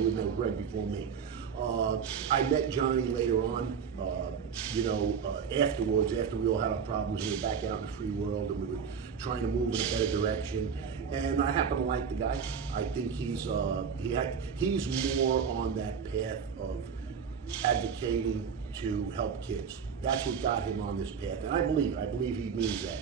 They would know Greg before me. I met Johnny later on, afterwards, after we all had our problems. We were back out in the free world and we were trying to move in a better direction. And I happen to like the guy. I think he's more on that path of advocating to help kids. That's what got him on this path, and I believe he means that.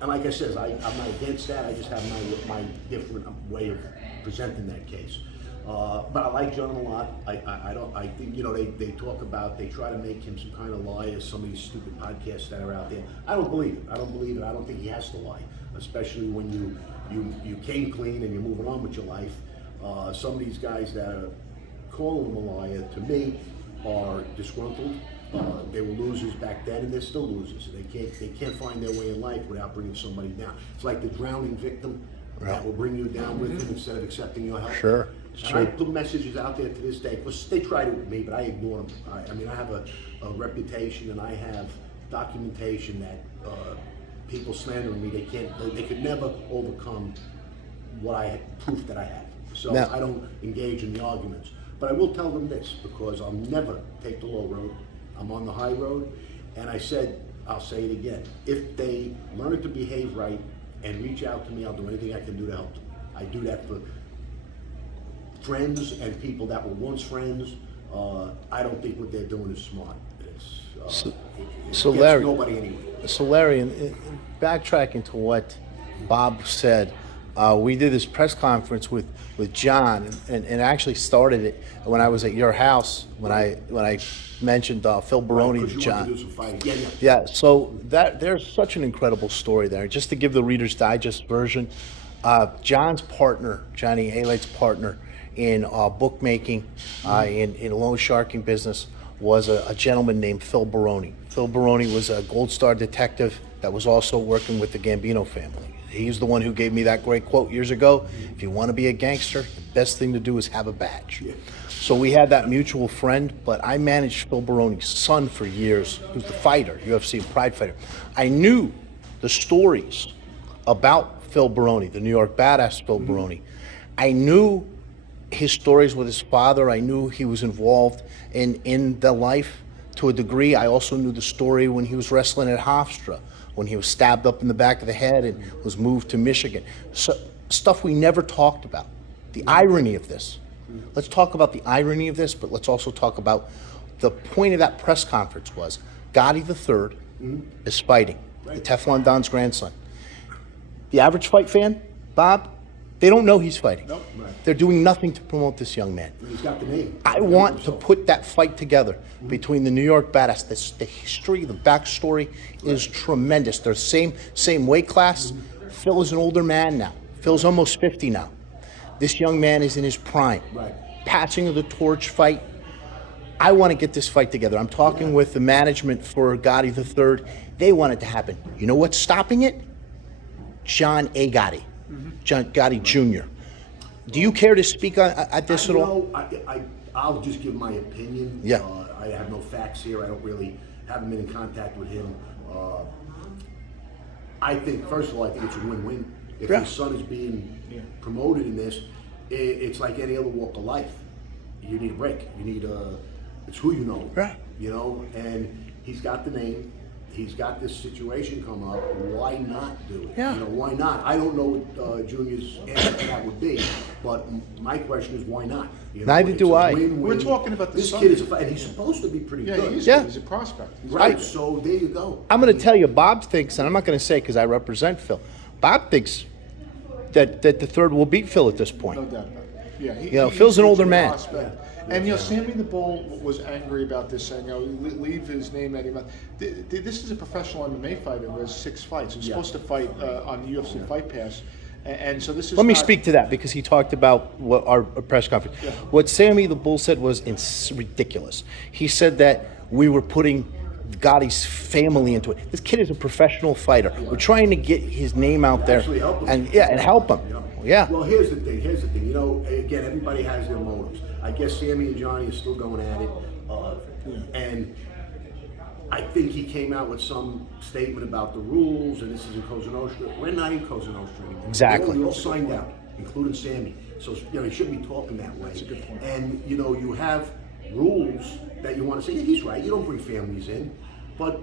And like I said, I'm not against that. I just have my different way of presenting that case. But I like John a lot. I think they talk about, they try to make him some kind of liar. Some of these stupid podcasts that are out there. I don't believe it. I don't think he has to lie, especially when you came clean and you're moving on with your life. Some of these guys that are calling him a liar, to me, are disgruntled. They were losers back then, and they're still losers. They can't find their way in life without bringing somebody down. It's like the drowning victim that will bring you down with him instead of accepting your help. Sure. I put messages out there to this day, because they tried it with me, but I ignore them. I have a reputation, and I have documentation that people slandering me, they could never overcome proof that I have. So now, I don't engage in the arguments. But I will tell them this, because I'll never take the low road. I'm on the high road, and I'll say it again. If they learn to behave right and reach out to me, I'll do anything I can do to help them. I do that for friends and people that were once friends. I don't think what they're doing is smart. It gets Larry, nobody anywhere. So Larry, backtracking to what Bob said, we did this press conference with John, and actually started it when I was at your house when I mentioned Phil Baroni to John. Yeah. So there's such an incredible story there. Just to give the Reader's Digest version, John's partner, Johnny Alite's partner in bookmaking, in loan sharking business, was a gentleman named Phil Baroni. Phil Baroni was a Gold Star detective that was also working with the Gambino family. He's the one who gave me that great quote years ago: if you want to be a gangster, the best thing to do is have a badge. Yeah. So we had that mutual friend, but I managed Phil Baroni's son for years, who's the fighter, UFC Pride fighter. I knew the stories about Phil Baroni, the New York badass Phil Baroni. I knew his stories with his father. I knew he was involved in the life to a degree. I also knew the story when he was wrestling at Hofstra, when he was stabbed up in the back of the head and was moved to Michigan. So, stuff we never talked about. The irony of this. Let's talk about the irony of this, but let's also talk about the point of that press conference was Gotti III is fighting, the Teflon Don's grandson. The average fight fan, Bob, they don't know he's fighting. Nope. Right. They're doing nothing to promote this young man. He's got the name. I want to put that fight together between the New York badass. The history, the backstory is tremendous. They're same weight class. Phil is an older man now. Phil's almost 50 now. This young man is in his prime. Right. Passing of the torch fight. I want to get this fight together. I'm talking with the management for Gotti III. They want it to happen. You know what's stopping it? John A. Gotti. John Gotti Jr. Do you care to speak at this at all? I'll just give my opinion. Yeah. I have no facts here. I haven't been in contact with him. I think, first of all, I think it's a win-win. If his son is being promoted in this, it's like any other walk of life. You need a break. It's who you know. Right. And he's got the name. He's got this situation coming up. Why not do it? Yeah. Why not? I don't know what Junior's answer to that would be, but my question is why not? Neither do I. Win-win. We're talking about this kid is and he's supposed to be pretty good. He's a prospect. Right. So there you go. I'm going to tell you, Bob thinks, and I'm not going to say because I represent Phil. Bob thinks that the third will beat Phil at this point. No doubt about it. Yeah. Phil's an older man. Prospect. And Sammy the Bull was angry about this, saying, leave his name out of your mouth. This is a professional MMA fighter who has 6 fights. He's supposed to fight on the UFC Fight Pass. And so this is Let me speak to that, because he talked about what our press conference. Yeah. What Sammy the Bull said was ridiculous. He said that we were putting Gotti's family into it. This kid is a professional fighter. We're trying to get his name out there and help him. Yeah. Well, here's the thing. Again, everybody has their motives. I guess Sammy and Johnny are still going at it, and I think he came out with some statement about the rules, and this is in Cosa Nostra. We're not in Cosa Nostra anymore. Exactly. We all signed out, including Sammy. So you shouldn't be talking that way. That's a good point. And you have rules that you want to say. Yeah, he's right. You don't bring families in, but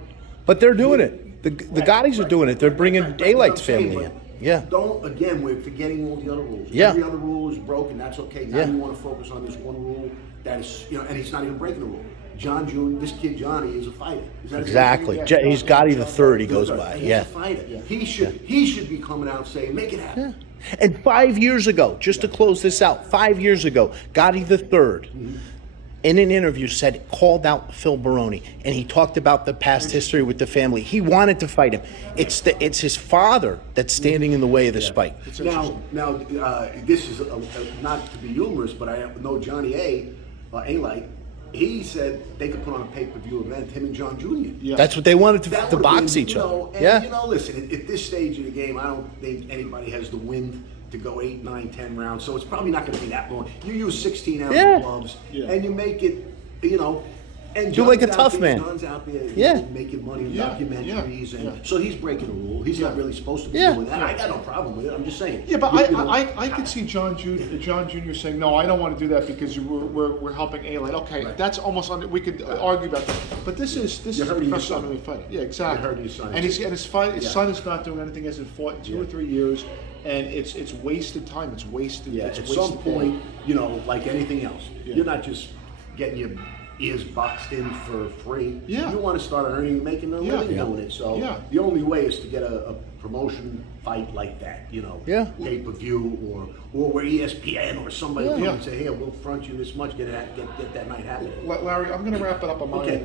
they're doing it. The Gottis are doing it. They're bringing Alite's saying, family in. but Yeah. We're forgetting all the other rules. Yeah. Every other rule is broken. That's okay. Now Yeah. you want to focus on this one rule that is, and he's not even breaking the rule. John Jr., this kid Johnny is a fighter. Is that Exactly. his name? He's Gotti the third. He goes by. He's Yeah. a fighter. He should be coming out saying, make it happen. Yeah. And 5 years ago, just to close this out, 5 years ago, Gotti the third, in an interview, called out Phil Baroni, and he talked about the past history with the family. He wanted to fight him. It's his father that's standing in the way of this fight. Now, this is not to be humorous, but I know Johnny Alite. He said they could put on a pay-per-view event, him and John Jr. Yeah. That's what they wanted to That would've box been, each other. And, Yeah. Listen, at this stage of the game, I don't think anybody has the wind to go 8, 9, 10 rounds. So it's probably not going to be that long. You use 16-ounce Yeah. gloves, Yeah. and you make it, and Do like a John's tough out there, man. John's out there Yeah. making money in Yeah, documentaries, yeah, and yeah. so he's breaking a rule. He's not really supposed to be Yeah. doing that. I got no problem with it. I'm just saying. Yeah, but You know, I could see John Jr. saying, no, I don't want to do that because we're helping Alite. Okay, Right. that's almost we could argue about that. But this is You're hurting your professional son. MMA fighting. Yeah, exactly. You're hurting your son. And his Yeah. son is not doing anything. He hasn't fought in 2 or Yeah. 3 years, and it's wasted time. It's wasted. Yeah, it's at wasted some point, like anything else, Yeah. you're not just getting your ears boxed in for free. Yeah. You want to start earning, making a Yeah. living Yeah. doing it. So Yeah. the only way is to get a promotion fight like that, Yeah. pay-per-view or where ESPN or somebody will come Yeah. and say, hey, we'll front you this much, get that night happening. Larry, I'm going to wrap it up on my Okay. end.